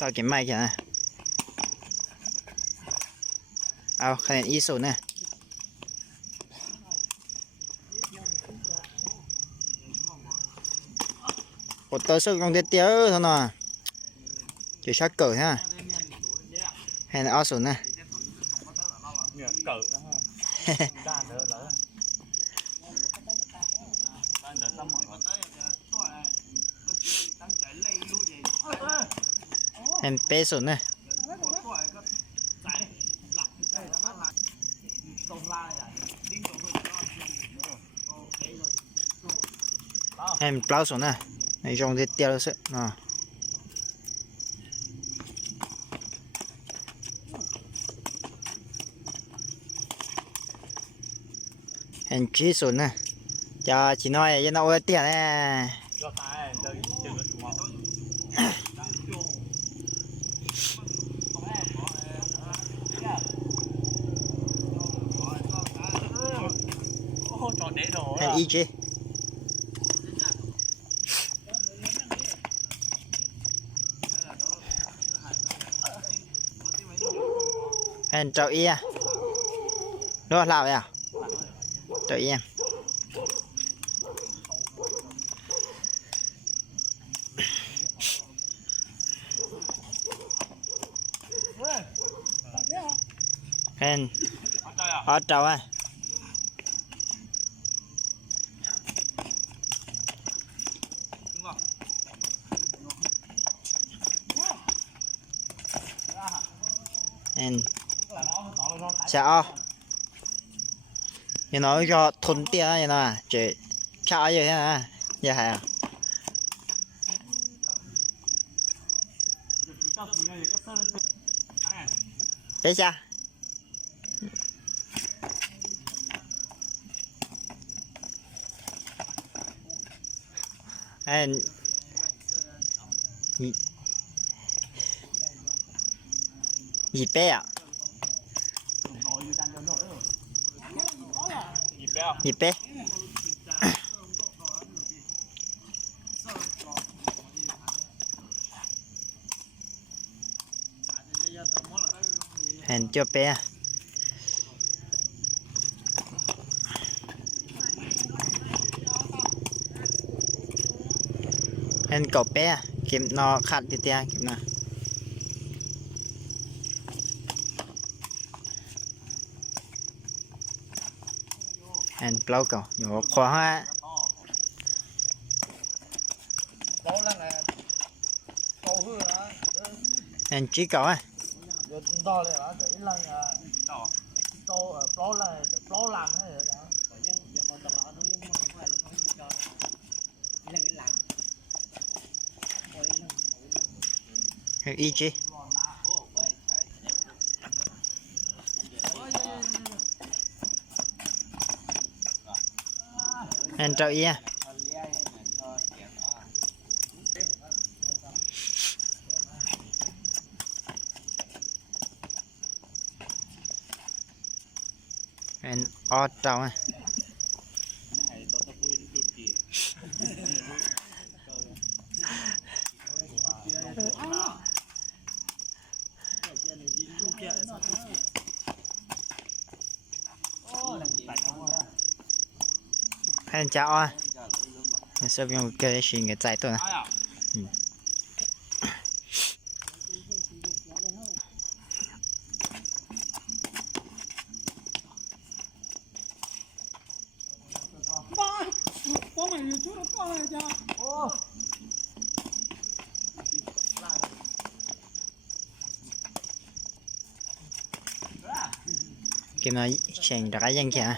tao cái máy kìa nè. Ao khai ý số nè. Một tớ sức trong tiết tiếu thôi nè. Chỉ sát cỡ ha. Hay là ao số nè. Cỡ đó ha. Đa nữa lỡ. Em bé số nè. Em plau số nè. Này trong tiết tiếu sự nè. Em chí số nè. Cho chị nói cho nó ơi tiền nè. Em ý chí. Em chào ý à. Đó là vậy à? Chào ý em. Em ở trâu à. Em chào. Như nói cho thuần tiền như nào chỉ chào như thế nào như thế à. Đấy cha. Em gì bé à? Gì bé? Hẹn cho bé. Hẹn cậu bé kiếm nó khát thì tia kiếm nào. Hẹn plau cậu nhỏ khó ha. Hẹn chí cậu à. Ý chí. Em chào ý à. Em ở trâu à. Em chào à. Em sẽ dùng cái gì người chạy tôi nè. Kim nó chèn ra cái dân kìa.